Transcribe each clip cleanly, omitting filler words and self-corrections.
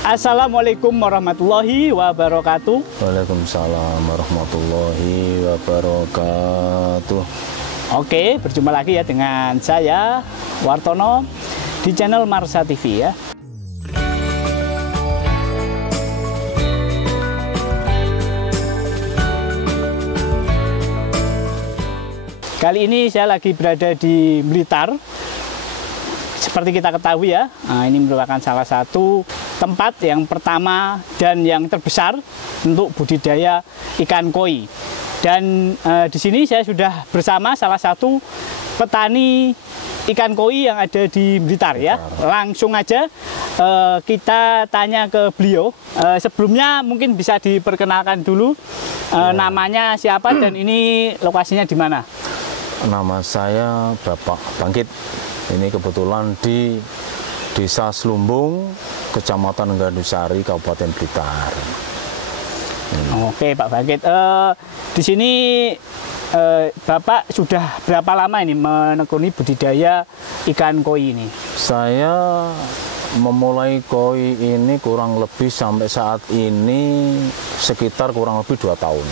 Assalamualaikum warahmatullahi wabarakatuh. Waalaikumsalam warahmatullahi wabarakatuh. Oke, berjumpa lagi ya dengan saya Wartono di channel Marsa TV ya. Kali ini saya lagi berada di Blitar. Seperti kita ketahui ya, ini merupakan salah satu tempat yang pertama dan yang terbesar untuk budidaya ikan koi. Dan di sini saya sudah bersama salah satu petani ikan koi yang ada di Blitar ya. Langsung aja kita tanya ke beliau. Sebelumnya mungkin bisa diperkenalkan dulu namanya siapa dan ini lokasinya di mana? Nama saya Bapak Bangkit. Ini kebetulan di Desa Slumbung, Kecamatan Gandusari, Kabupaten Blitar. Oke, Pak Bangkit. Di sini Bapak sudah berapa lama ini menekuni budidaya ikan koi ini? Saya memulai koi ini kurang lebih sampai saat ini sekitar kurang lebih 2 tahun.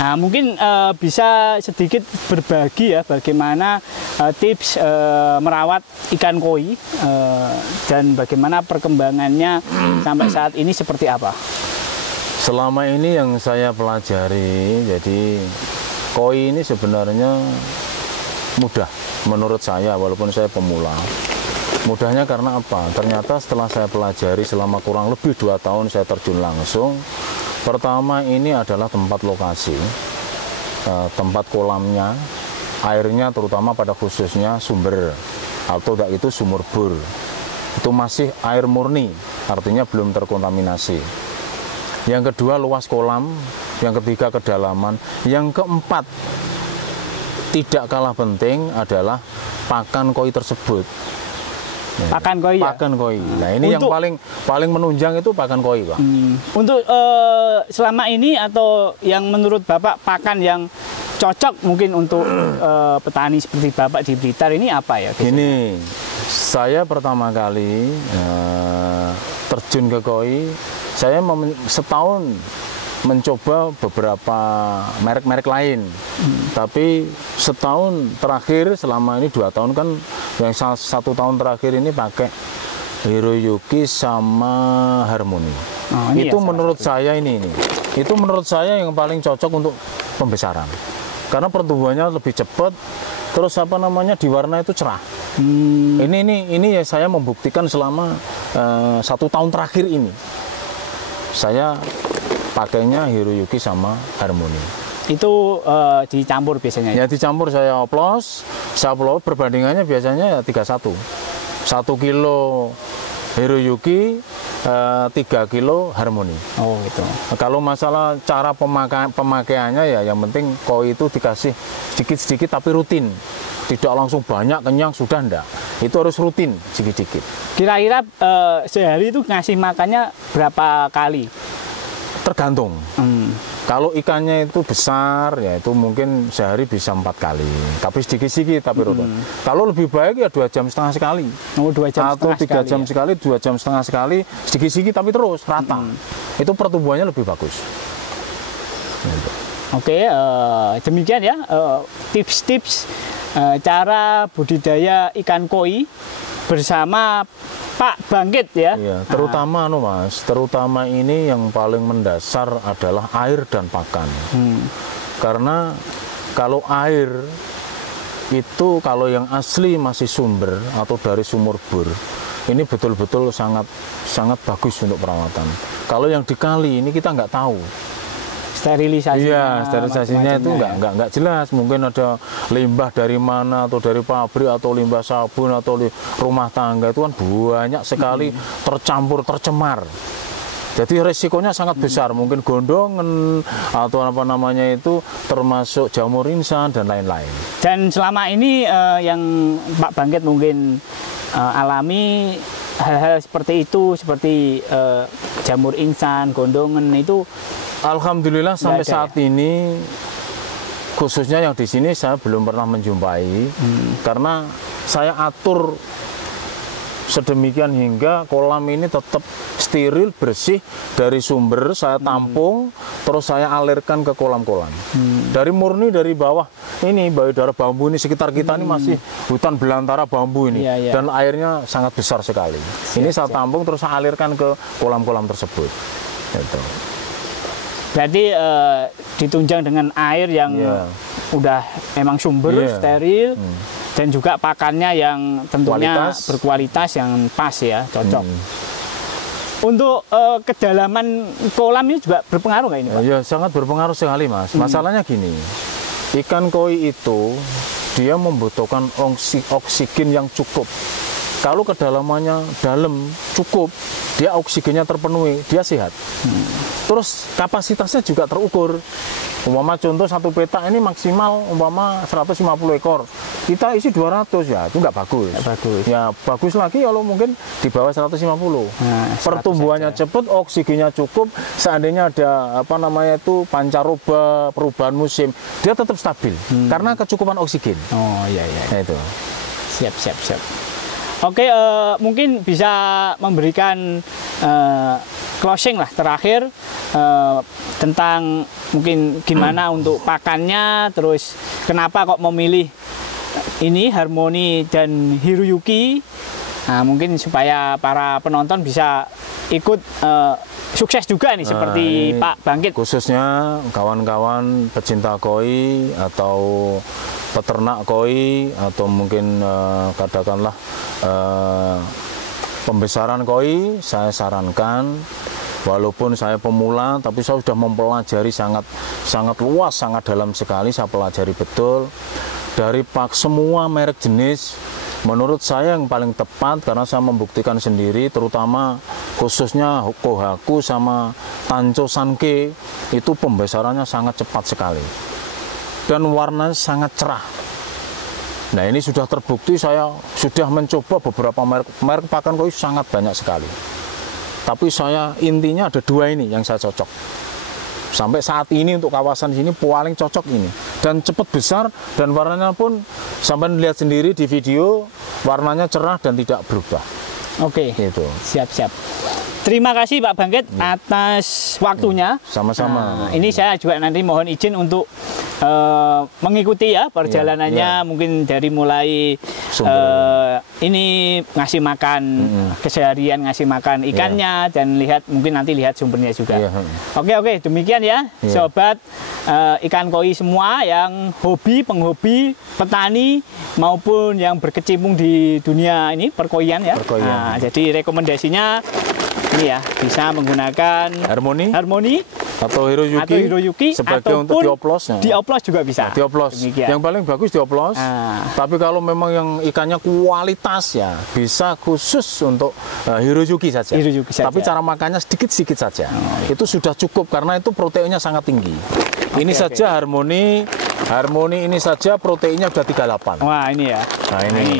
Nah, mungkin bisa sedikit berbagi ya bagaimana tips merawat ikan koi dan bagaimana perkembangannya sampai saat ini seperti apa? Selama ini yang saya pelajari, jadi koi ini sebenarnya mudah menurut saya walaupun saya pemula. Mudahnya karena apa? Ternyata setelah saya pelajari selama kurang lebih 2 tahun saya terjun langsung. Pertama ini adalah tempat lokasi, tempat kolamnya, airnya terutama pada khususnya sumber atau tidak itu sumur bor. Itu masih air murni, artinya belum terkontaminasi. Yang kedua luas kolam, yang ketiga kedalaman, yang keempat tidak kalah penting adalah pakan koi tersebut. Pakan koi ya? Pakan koi. Nah ini yang paling menunjang itu pakan koi, Pak. Untuk selama ini atau yang menurut Bapak pakan yang cocok mungkin untuk petani seperti Bapak di Blitar ini apa ya? Ini saya pertama kali terjun ke koi, saya setahun mencoba beberapa merek-merek lain. Tapi setahun terakhir selama ini 2 tahun kan yang 1 tahun terakhir ini pakai Hiroyuki sama Harmony. Itu ya, menurut saya itu menurut saya yang paling cocok untuk pembesaran. Karena pertumbuhannya lebih cepat, terus apa namanya di warna itu cerah. Ini ya saya membuktikan selama 1 tahun terakhir ini. Saya pakainya Hiroyuki sama Harmony. Itu dicampur biasanya? Ya dicampur, saya oplos perbandingannya biasanya ya 3-1. 1 kilo Hiroyuki, 3 kilo Harmony. Oh gitu. Kalau masalah cara pemakaiannya ya yang penting koi itu dikasih sedikit-sedikit tapi rutin. Tidak langsung banyak kenyang sudah enggak. Itu harus rutin sedikit-sedikit. Kira-kira sehari itu ngasih makannya berapa kali? Tergantung. Kalau ikannya itu besar, ya itu mungkin sehari bisa 4 kali. Tapi sedikit-sedikit, tapi rutin. Kalau lebih baik ya 2,5 jam sekali. Oh, 2 jam atau 3 jam sekali, 2,5 jam sekali, sedikit-sedikit tapi terus rata. Itu pertumbuhannya lebih bagus. Oke, demikian ya tips-tips cara budidaya ikan koi bersama Pak Bangkit ya. Iya, terutama Mas, terutama ini yang paling mendasar adalah air dan pakan. Karena kalau air itu kalau yang asli masih sumber atau dari sumur bor, ini betul-betul sangat bagus untuk perawatan. Kalau yang di kali ini kita nggak tahu. Sterilisasinya. Iya, sterilisasinya itu nggak jelas. Mungkin ada limbah dari mana atau dari pabrik atau limbah sabun atau rumah tangga itu kan banyak sekali tercampur, tercemar. Jadi resikonya sangat besar. Mungkin gondongan atau apa namanya itu termasuk jamur insan dan lain-lain. Dan selama ini yang Pak Bangkit mungkin alami hal-hal seperti itu, seperti jamur insan, gondongan itu. Alhamdulillah sampai saat ini khususnya yang di sini saya belum pernah menjumpai karena saya atur sedemikian hingga kolam ini tetap steril, bersih dari sumber. Saya tampung, terus saya alirkan ke kolam-kolam. Dari murni dari bawah ini, daerah bambu ini sekitar kita ini masih hutan belantara bambu ini, dan airnya sangat besar sekali. Ini saya tampung terus saya alirkan ke kolam-kolam tersebut. Gitu. Berarti ditunjang dengan air yang udah emang sumber, steril, dan juga pakannya yang tentunya berkualitas yang pas ya, cocok. Untuk kedalaman kolam ini juga berpengaruh nggak ini, Pak? Ya, sangat berpengaruh sekali, Mas. Masalahnya gini, ikan koi itu dia membutuhkan oksigen yang cukup. Kalau kedalamannya dalam cukup, dia oksigennya terpenuhi, dia sehat. Terus kapasitasnya juga terukur. Umpama contoh satu petak ini maksimal umpama 150 ekor. Kita isi 200 ya, itu nggak bagus. Ya bagus lagi kalau mungkin di bawah 150. Nah, pertumbuhannya cepat, oksigennya cukup. Seandainya ada pancaroba, perubahan musim, dia tetap stabil karena kecukupan oksigen. Oh iya. Nah, itu. Siap. Oke, mungkin bisa memberikan closing lah terakhir tentang mungkin gimana untuk pakannya, terus kenapa kok memilih ini Harmony dan Hiroyuki. Nah, mungkin supaya para penonton bisa ikut sukses juga nih seperti Pak Bangkit. Khususnya kawan-kawan pecinta koi atau peternak koi atau mungkin katakanlah pembesaran koi, saya sarankan walaupun saya pemula tapi saya sudah mempelajari sangat luas, sangat dalam sekali. Saya pelajari betul dari semua merek jenis. Menurut saya yang paling tepat karena saya membuktikan sendiri, terutama khususnya Kohaku sama Tancho Sankei itu pembesarannya sangat cepat sekali dan warnanya sangat cerah. Nah, ini sudah terbukti, saya sudah mencoba beberapa merek pakan koi sangat banyak sekali. Tapi saya intinya ada 2 ini yang saya cocok. Sampai saat ini untuk kawasan sini paling cocok ini. Dan cepat besar dan warnanya pun sampai lihat sendiri di video, warnanya cerah dan tidak berubah. Oke, gitu. Siap. Terima kasih Pak Bangkit atas waktunya. Sama-sama. Nah, ini saya juga nanti mohon izin untuk mengikuti ya perjalanannya, mungkin dari mulai ini ngasih makan keseharian, ngasih makan ikannya, dan mungkin nanti lihat sumbernya juga. Oke, demikian ya sobat ikan koi semua yang penghobi, petani maupun yang berkecimpung di dunia ini perkoian ya. Nah, jadi rekomendasinya ini ya, bisa menggunakan Harmony atau Hiroyuki sebagai untuk dioplos. Dioplos juga bisa. Dioplos. Yang paling bagus dioplos. Tapi kalau memang yang ikannya kualitas ya, bisa khusus untuk Hiroyuki saja. Tapi cara makannya sedikit-sedikit saja. Itu sudah cukup karena itu proteinnya sangat tinggi. Ini saja Harmony ini saja proteinnya sudah 38. Wah, ini ya. Nah, ini.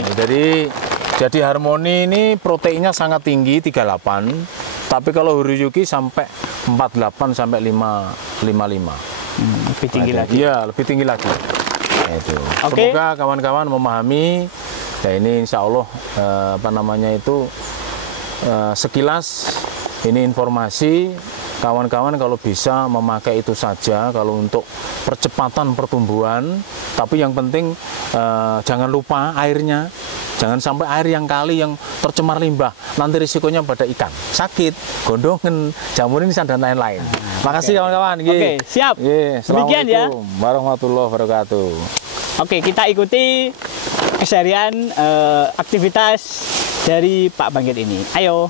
Jadi Harmony ini proteinnya sangat tinggi 38. Tapi kalau Hiroyuki sampai 48 sampai 55. Lebih tinggi lagi. Iya, lebih tinggi lagi. Itu. Semoga kawan-kawan memahami. Ya, ini insya Allah sekilas ini informasi. Kawan-kawan kalau bisa memakai itu saja kalau untuk percepatan pertumbuhan. Tapi yang penting jangan lupa airnya. Jangan sampai air yang kali yang tercemar limbah, nanti risikonya pada ikan sakit, gondongan, jamur inisan dan lain-lain. Makasih kawan-kawan. Oke, siap. Demikian ya. Assalamualaikum warahmatullahi wabarakatuh. Oke, kita ikuti keseharian aktivitas dari Pak Bangkit ini. Ayo.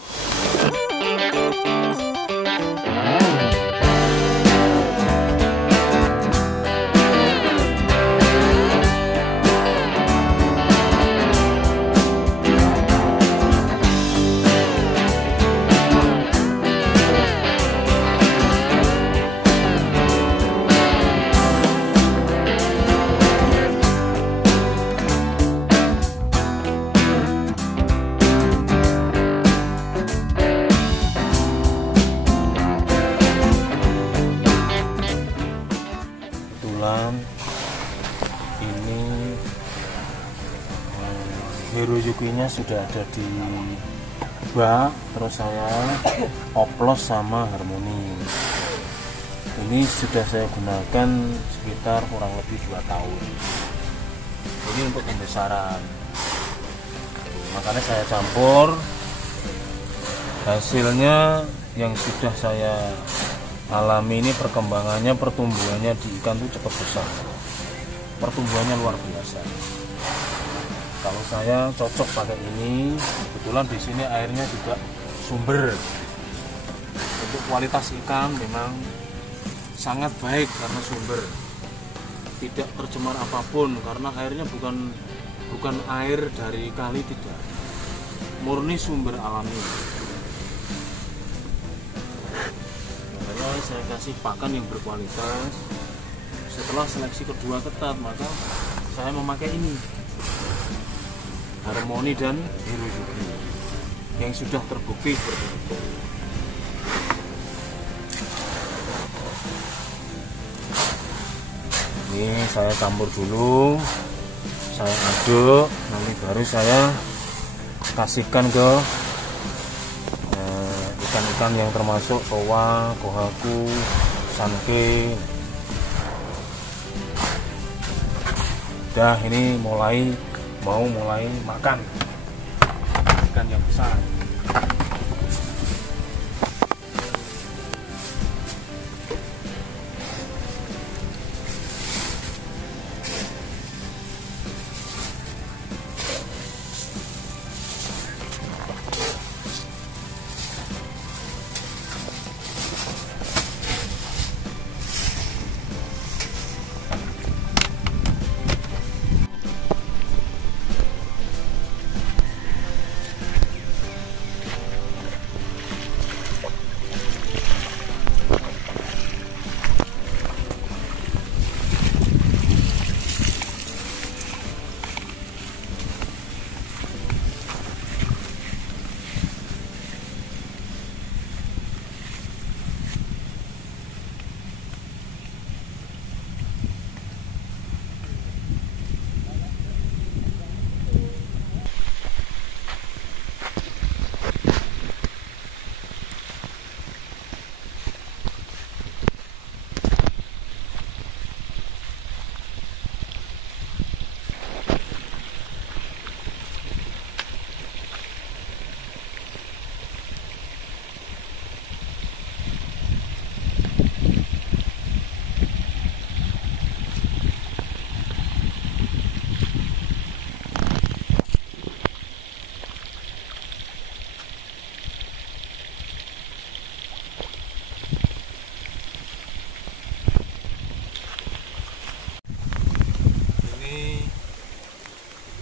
Hiroyuki-nya sudah ada di bak, terus saya oplos sama harmoni. Ini sudah saya gunakan sekitar kurang lebih 2 tahun. Ini untuk pembesaran. Makanya saya campur. Hasilnya yang sudah saya alami ini perkembangannya, pertumbuhannya di ikan itu cepat besar. Pertumbuhannya luar biasa. Kalau saya cocok pakai ini, kebetulan di sini airnya juga sumber. Untuk kualitas ikan memang sangat baik karena sumber. Tidak tercemar apapun karena airnya bukan air dari kali, tidak. Murni sumber alami. Makanya saya kasih pakan yang berkualitas. Setelah seleksi kedua ketat, maka saya memakai ini. Harmoni dan Hiroyuki yang sudah terbukti seperti itu. Ini saya campur dulu, saya aduk, nanti baru saya kasihkan ke ikan-ikan yang termasuk towa, kohaku, sanke. Dah, ini mau mulai makan ikan yang besar.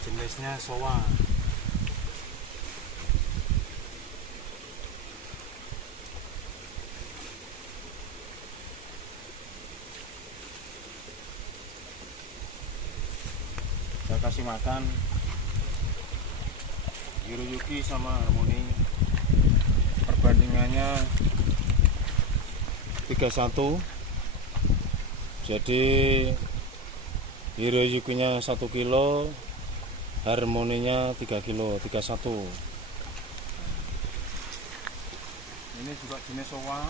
Jenisnya sowa. Saya kasih makan Hiroyuki sama harmoni, perbandingannya 31. Jadi Hiroyuki-nya 1 kilo, harmoninya 3 kilo, 31. Ini juga jenis sowa.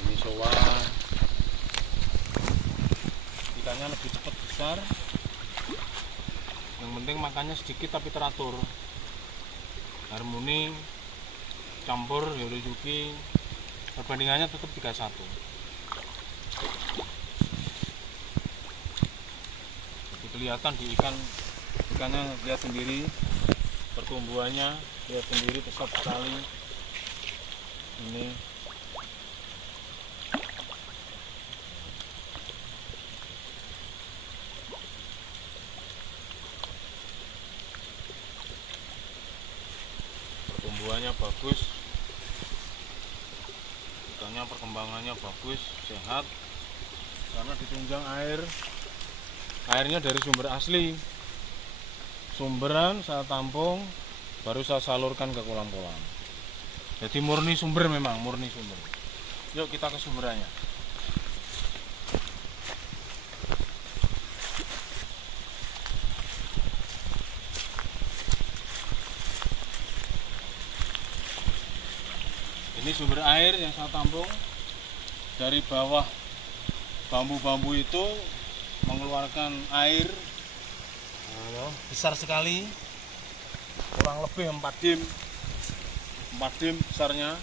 Ini sowa. Ikannya lebih cepat besar. Yang penting makannya sedikit tapi teratur. Harmoni campur Hiroyuki, perbandingannya tetap 31. Jadi kelihatan di ikannya, lihat sendiri pertumbuhannya, lihat sendiri pesat sekali. Ini pertumbuhannya bagus, ikannya perkembangannya bagus, sehat karena ditunjang air Airnya dari sumber asli. Sumberan saya tampung, baru saya salurkan ke kolam-kolam. Jadi murni sumber, memang murni sumber. Yuk kita ke sumberannya. Ini sumber air yang saya tampung. Dari bawah bambu-bambu itu mengeluarkan air besar sekali, kurang lebih 4 dim besarnya.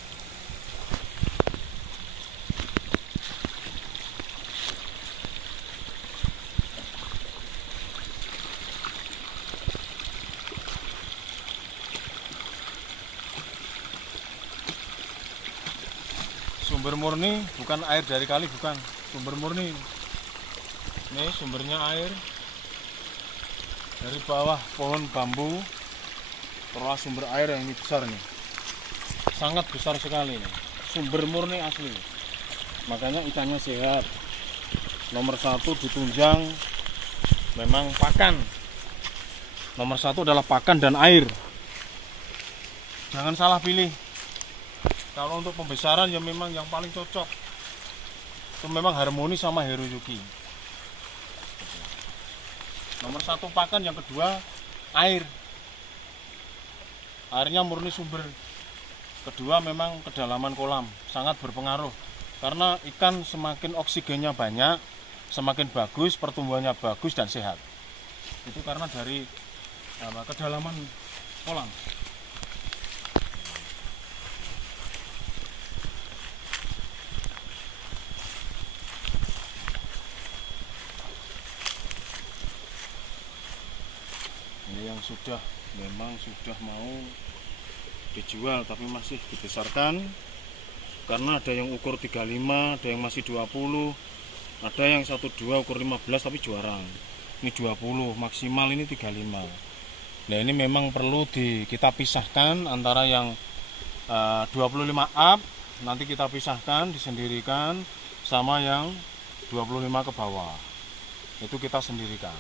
Sumber murni, bukan air dari kali, bukan. Sumber murni. Ini sumbernya air dari bawah pohon bambu. Terus sumber air yang ini besar nih. Sangat besar sekali nih. Sumber murni asli. Makanya ikannya sehat. Nomor 1 ditunjang memang pakan. Nomor 1 adalah pakan dan air. Jangan salah pilih. Kalau untuk pembesaran ya memang yang paling cocok itu memang Harmoni sama Hiroyuki. Nomor 1 pakan, yang kedua air. Airnya murni sumber. Kedua memang kedalaman kolam sangat berpengaruh. Karena ikan semakin oksigennya banyak, semakin bagus, pertumbuhannya bagus dan sehat. Itu karena dari kedalaman kolam. Yang sudah memang sudah mau dijual tapi masih dibesarkan, karena ada yang ukur 35, ada yang masih 20, ada yang 12 ukur 15 tapi juarang. Ini 20, maksimal ini 35. Nah ini memang perlu kita pisahkan antara yang 25 up, nanti kita pisahkan, disendirikan, sama yang 25 ke bawah. Itu kita sendirikan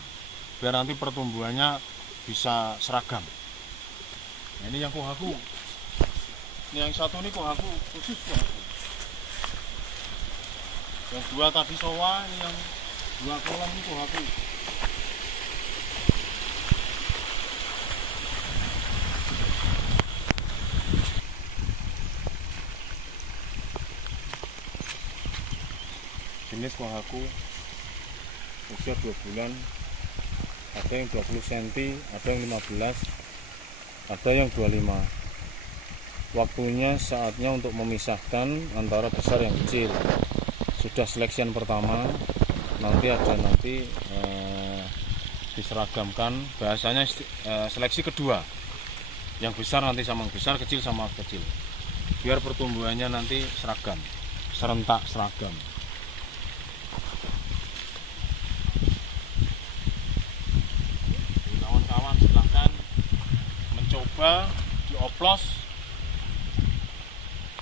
biar nanti pertumbuhannya bisa seragam. Nah, ini yang kohaku. Ini yang satu ini kohaku, khusus kohaku. Yang 2 tadi sowa, ini yang 2 kolam ini kohaku. Jenis kohaku usia 2 bulan. Ada yang 20 cm, ada yang 15, ada yang 25. Waktunya saatnya untuk memisahkan antara besar yang kecil. Sudah seleksian pertama, nanti diseragamkan. Bahasanya seleksi kedua. Yang besar nanti sama yang besar, kecil sama kecil. Biar pertumbuhannya nanti seragam, serentak seragam. Coba dioplos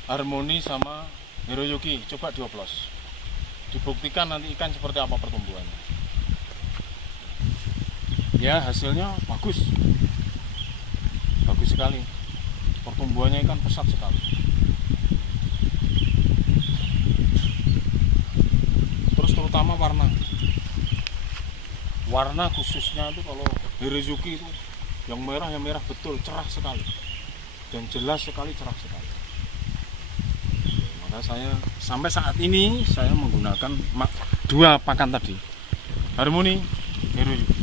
Harmoni sama Hiroyuki, coba dioplos, dibuktikan nanti ikan seperti apa pertumbuhannya. Ya hasilnya bagus sekali, pertumbuhannya ikan pesat sekali. Terus terutama warna khususnya itu kalau Hiroyuki itu yang merah betul, cerah sekali dan jelas sekali, cerah sekali. Maka saya sampai saat ini saya menggunakan 2 pakan tadi, Harmoni, Hiroyuki.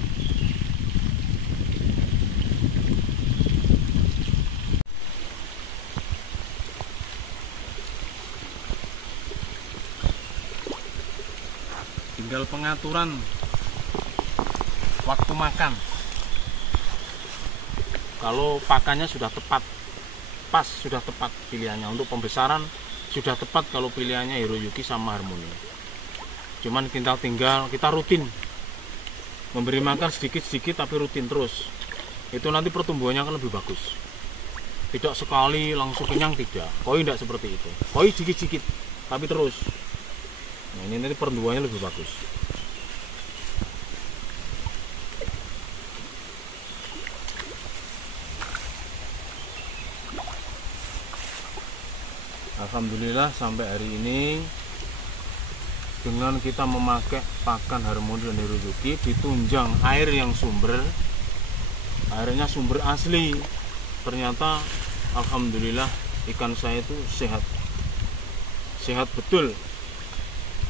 Tinggal pengaturan waktu makan. Kalau pakannya sudah tepat, pas, sudah tepat pilihannya. Untuk pembesaran sudah tepat kalau pilihannya Hiroyuki sama Harmoni. Cuman kita rutin memberi makan sedikit-sedikit tapi rutin terus. Itu nanti pertumbuhannya akan lebih bagus. Tidak sekali langsung kenyang, tidak. Koi tidak seperti itu. Koi sedikit-sedikit tapi terus. Nah, ini nanti pertumbuhannya lebih bagus. Alhamdulillah sampai hari ini dengan kita memakai pakan harmoni dan Herozuki ditunjang air yang sumber, airnya sumber asli. Ternyata alhamdulillah ikan saya itu sehat betul.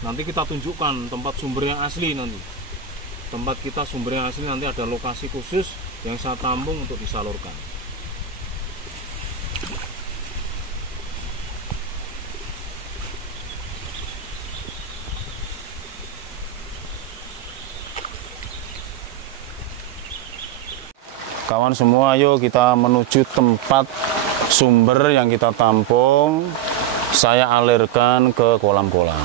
Nanti kita tunjukkan tempat sumber yang asli nanti. Tempat kita sumber yang asli nanti ada lokasi khusus yang saya tampung untuk disalurkan. Kawan semua, ayo kita menuju tempat sumber yang kita tampung. Saya alirkan ke kolam-kolam.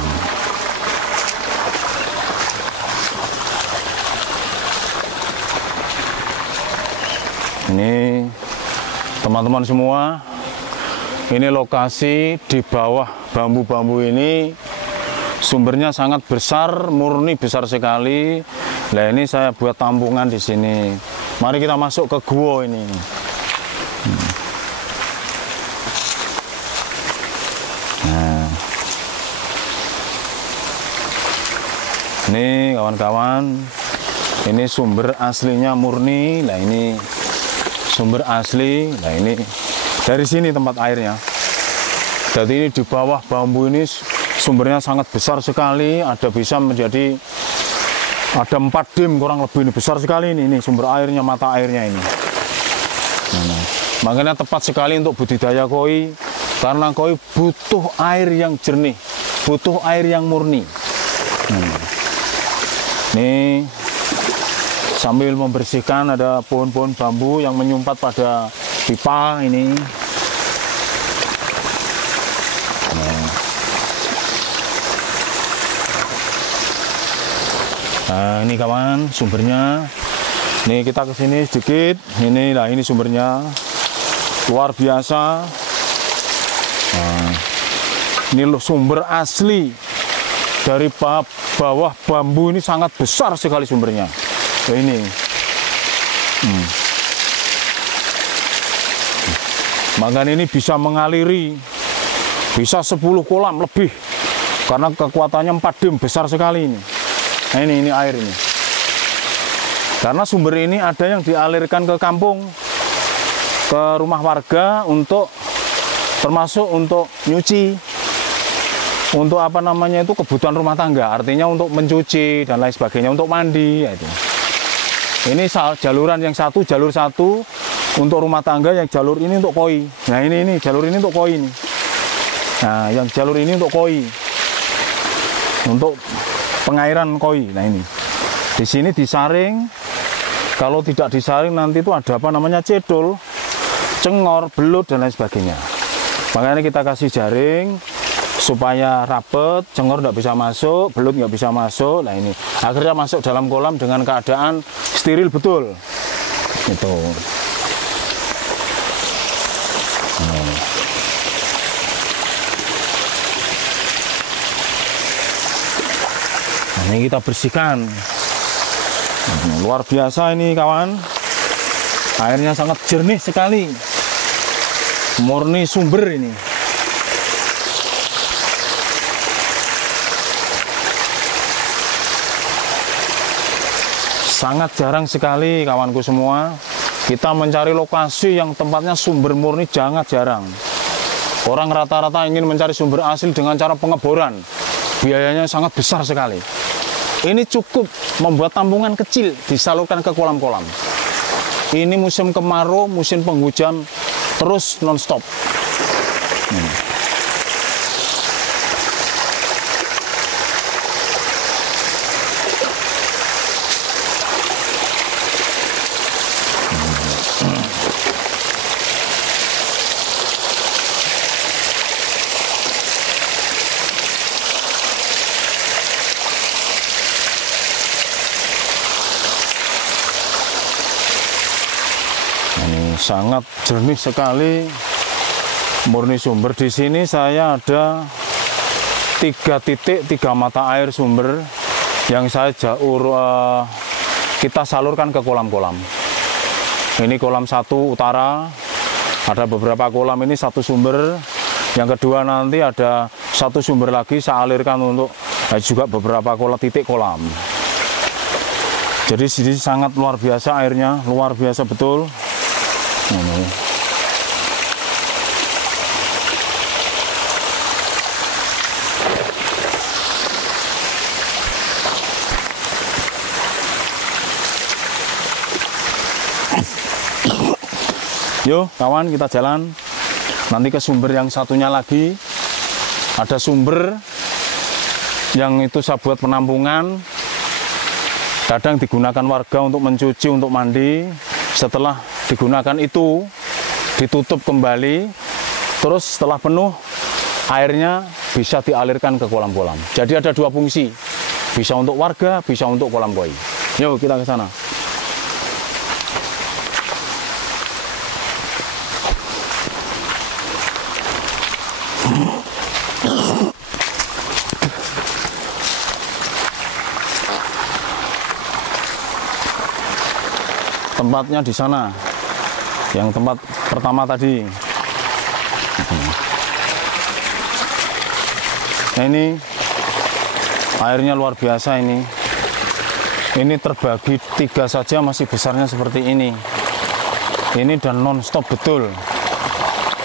Ini teman-teman semua, ini lokasi di bawah bambu-bambu ini. Sumbernya sangat besar, murni besar sekali. Nah, ini saya buat tampungan di sini. Mari kita masuk ke gua ini. Nah, ini kawan-kawan, ini sumber aslinya murni. Nah, ini sumber asli. Nah, ini dari sini tempat airnya. Jadi ini di bawah bambu ini sumbernya sangat besar sekali. Ada bisa menjadi ada 4 dim kurang lebih, ini besar sekali ini sumber airnya, mata airnya ini. Nah, makanya tepat sekali untuk budidaya koi, karena koi butuh air yang jernih, butuh air yang murni. Ini sambil membersihkan, ada pohon-pohon bambu yang menyumpat pada pipa ini. Nah, ini kawan sumbernya. Ini kita ke sini sedikit. Inilah, ini sumbernya luar biasa. Nah, ini loh sumber asli dari bawah bambu, ini sangat besar sekali sumbernya. Nah, ini. Makanya ini bisa mengaliri, bisa 10 kolam lebih, karena kekuatannya 4 dim, besar sekali ini. Nah, ini air ini. Karena sumber ini ada yang dialirkan ke kampung, ke rumah warga untuk termasuk untuk nyuci, untuk apa namanya itu kebutuhan rumah tangga, artinya untuk mencuci dan lain sebagainya, untuk mandi. Ya itu. Ini jaluran yang satu, jalur satu untuk rumah tangga, yang jalur ini untuk koi. Nah, ini jalur ini untuk koi ini. Nah, yang jalur ini untuk koi, untuk pengairan koi. Nah, ini di sini disaring. Kalau tidak disaring nanti itu ada apa namanya cedol, cengor, belut dan lain sebagainya. Makanya kita kasih jaring supaya rapet, cengor tidak bisa masuk, belut nggak bisa masuk. Nah, ini akhirnya masuk dalam kolam dengan keadaan steril betul. Itu. Ini kita bersihkan. Luar biasa ini kawan. Airnya sangat jernih sekali. Murni sumber ini. Sangat jarang sekali kawanku semua kita mencari lokasi yang tempatnya sumber murni, sangat jarang. Orang rata-rata ingin mencari sumber asli dengan cara pengeboran. Biayanya sangat besar sekali. Ini cukup membuat tampungan kecil, disalurkan ke kolam-kolam. Ini musim kemarau, musim penghujan, terus non-stop. Sangat jernih sekali, murni sumber. Di sini saya ada 3 titik, 3 mata air sumber yang saya kita salurkan ke kolam-kolam. Ini kolam 1 utara, ada beberapa kolam ini 1 sumber. Yang kedua nanti ada satu sumber lagi saya alirkan untuk juga beberapa titik kolam. Jadi sini sangat luar biasa airnya, luar biasa betul. Ini. Yuk kawan, kita jalan nanti ke sumber yang satunya lagi. Ada sumber yang itu saya buat penampungan, kadang digunakan warga untuk mencuci, untuk mandi. Setelah digunakan itu ditutup kembali, terus setelah penuh airnya bisa dialirkan ke kolam-kolam. Jadi ada dua fungsi, bisa untuk warga, bisa untuk kolam koi. Yuk kita ke sana. Tempatnya di sana, yang tempat pertama tadi. Nah, ini airnya luar biasa ini. Ini terbagi 3 saja masih besarnya seperti ini. Ini dan non-stop betul.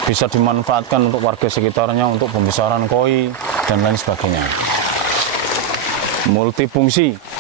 Bisa dimanfaatkan untuk warga sekitarnya, untuk pembesaran koi dan lain sebagainya. Multifungsi.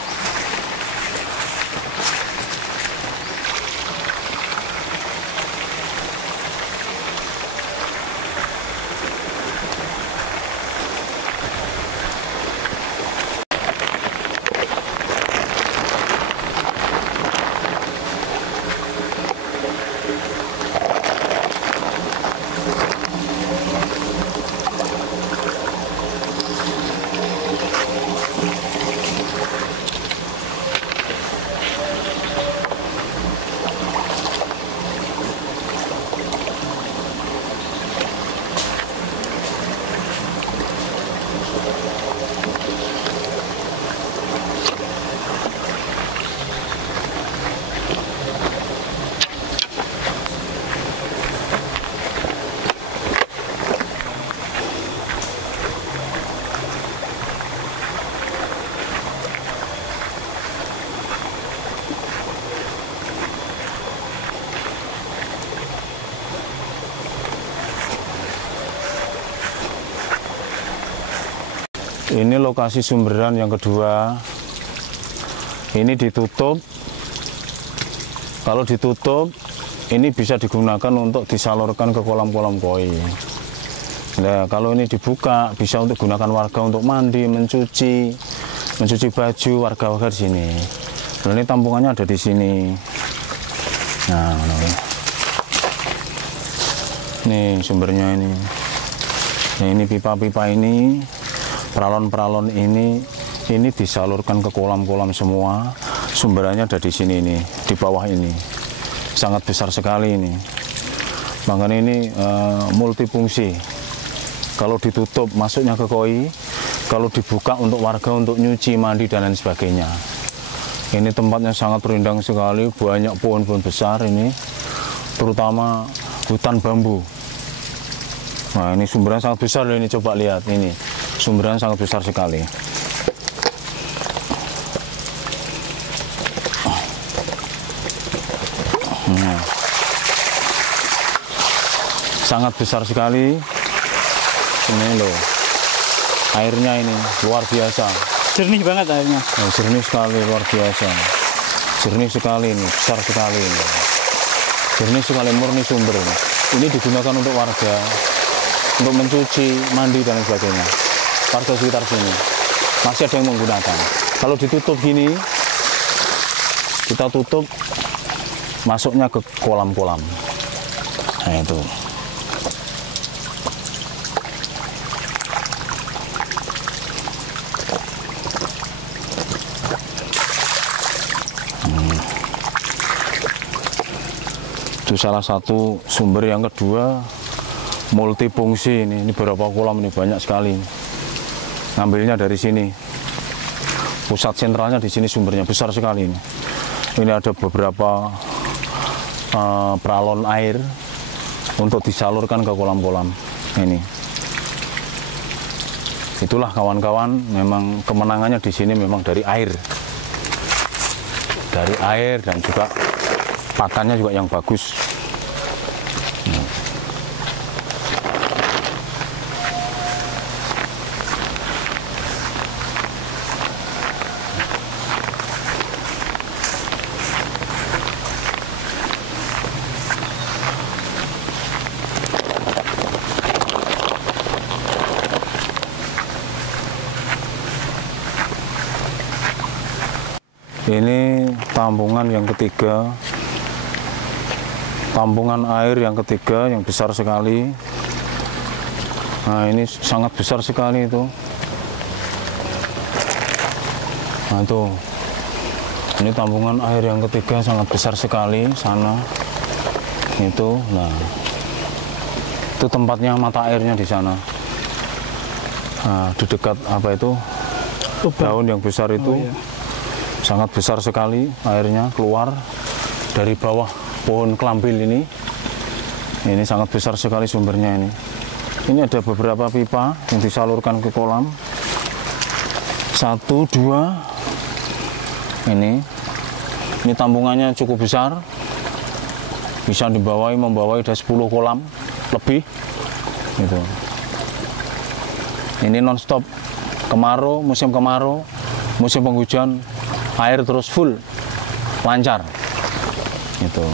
Ini lokasi sumberan yang kedua. Ini ditutup. Kalau ditutup, ini bisa digunakan untuk disalurkan ke kolam-kolam koi. Nah, kalau ini dibuka, bisa untuk gunakan warga untuk mandi, mencuci baju warga-warga di sini. Nah, ini tampungannya ada di sini. Nah, ini sumbernya ini. Nah, ini pipa-pipa ini. Peralon-peralon ini disalurkan ke kolam-kolam semua. Sumberannya ada di sini ini, di bawah ini. Sangat besar sekali ini. Makanya ini multifungsi. Kalau ditutup masuknya ke koi, kalau dibuka untuk warga untuk nyuci, mandi dan lain sebagainya. Ini tempatnya sangat rindang sekali, banyak pohon-pohon besar ini, terutama hutan bambu. Nah, ini sumberan sangat besar loh ini, coba lihat ini. Sumberan sangat besar sekali. Nah, sangat besar sekali. Ini loh, airnya ini luar biasa. Jernih banget airnya. Nah, jernih sekali, luar biasa. Jernih sekali ini, besar sekali ini. Jernih sekali, murni sumber ini. Ini digunakan untuk warga, untuk mencuci, mandi dan sebagainya. Warga sekitar sini masih ada yang menggunakan. Kalau ditutup gini, kita tutup, masuknya ke kolam-kolam. Nah itu. Itu salah satu sumber yang kedua, multifungsi ini beberapa kolam ini banyak sekali. Ngambilnya dari sini, pusat sentralnya di sini, sumbernya besar sekali ini. Ini ada beberapa peralon air untuk disalurkan ke kolam-kolam ini. itulah kawan-kawan, memang kemenangannya di sini memang dari air. Dari air dan juga pakannya juga yang bagus. Ini tampungan yang ketiga, tampungan air yang ketiga yang besar sekali. Nah, ini sangat besar sekali itu. Nah, itu. Ini tampungan air yang ketiga sangat besar sekali sana. Itu. Nah. Itu tempatnya mata airnya di sana. Nah, di dekat apa itu? Daun yang besar itu. Oh, iya. Sangat besar sekali airnya keluar dari bawah pohon kelambil ini. Ini sangat besar sekali sumbernya ini. Ini ada beberapa pipa yang disalurkan ke kolam. 1, 2. Ini tampungannya cukup besar. Bisa membawai ada 10 kolam lebih. Gitu. Ini non-stop kemarau, musim kemarau, musim penghujan. Air terus full, lancar, gitu.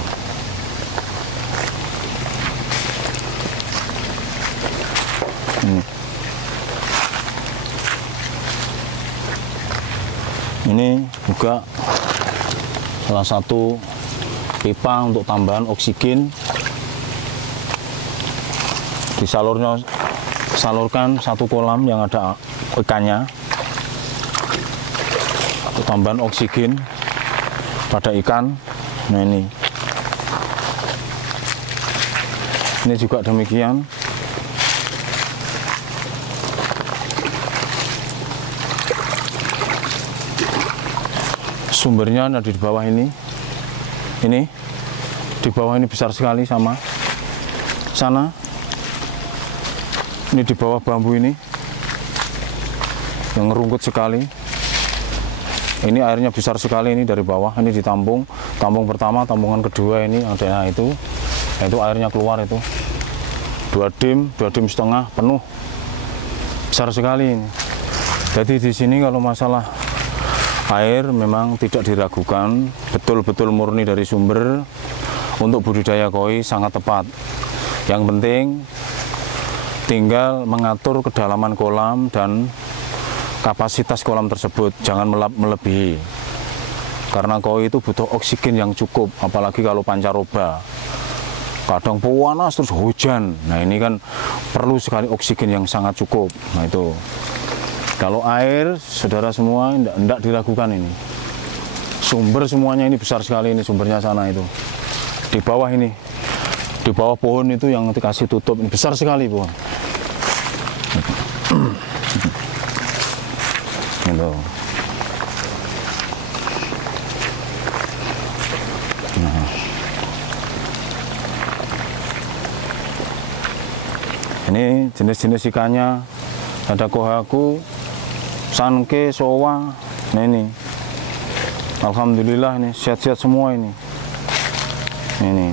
Ini juga salah satu pipa untuk tambahan oksigen. Salurkan 1 kolam yang ada ikannya. Tambahan oksigen pada ikan. Nah, ini juga demikian. Sumbernya ada di bawah ini. Ini di bawah ini besar sekali sama sana. Ini di bawah bambu ini yang ngerungkut sekali. Ini airnya besar sekali ini dari bawah, ini ditampung. Tampung pertama, tampungan kedua ini ada itu airnya keluar itu. 2 dim setengah penuh. Besar sekali ini. Jadi di sini kalau masalah air memang tidak diragukan, betul-betul murni dari sumber. Untuk budidaya koi sangat tepat. Yang penting tinggal mengatur kedalaman kolam dan kapasitas kolam tersebut, jangan melebihi. Karena koi itu butuh oksigen yang cukup, apalagi kalau pancaroba. Kadang panas terus hujan. Nah, ini kan perlu sekali oksigen yang sangat cukup. Nah, itu. Kalau air, saudara semua, tidak diragukan ini. Sumber semuanya ini besar sekali, ini sumbernya sana itu. Di bawah ini, di bawah pohon itu yang dikasih tutup, ini besar sekali pohon. Gitu. Nah. Ini jenis-jenis ikannya, ada kohaku, sanke, sowa. Nah, ini alhamdulillah ini sehat-sehat semua ini. Ini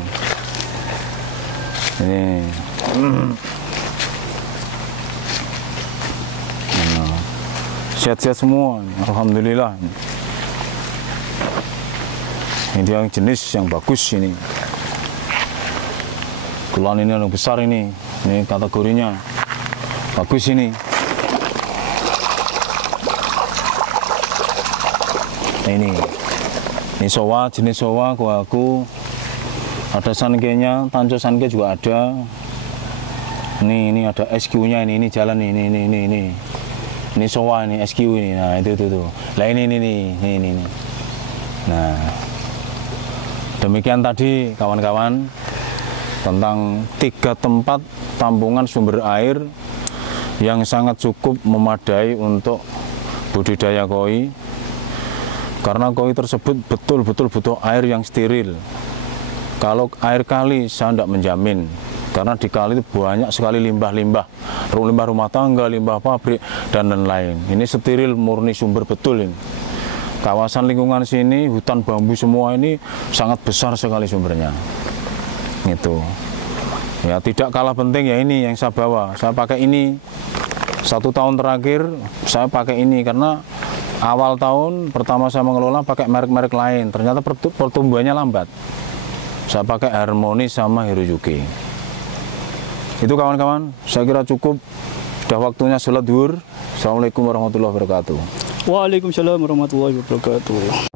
sehat-sehat semua, alhamdulillah. Ini yang jenis yang bagus ini. Keluhan ini yang besar ini kategorinya bagus ini. Ini sowa, jenis sowa kohaku. Ada sankenya, tanco sanke juga ada. Ini ada SQ-nya ini jalan ini. Ini sowa ini SQ ini. Nah, itu. Lah ini. Nah, demikian tadi kawan-kawan tentang 3 tempat tampungan sumber air yang sangat cukup memadai untuk budidaya koi. Karena koi tersebut betul-betul butuh air yang steril. Kalau air kali saya tidak menjamin, Karena di kali itu banyak sekali limbah-limbah, limbah rumah tangga, limbah pabrik, dan lain-lain. Ini steril, murni sumber betul ini. Kawasan lingkungan sini, hutan bambu semua ini sangat besar sekali sumbernya. Gitu. Ya, tidak kalah penting ya ini yang saya bawa. Saya pakai ini 1 tahun terakhir, saya pakai ini karena awal tahun pertama saya mengelola pakai merek-merek lain. Ternyata pertumbuhannya lambat. Saya pakai Harmoni sama Hiroyuki. Itu kawan-kawan, saya kira cukup. Sudah waktunya sholat zuhur. Assalamualaikum warahmatullahi wabarakatuh. Waalaikumsalam warahmatullahi wabarakatuh.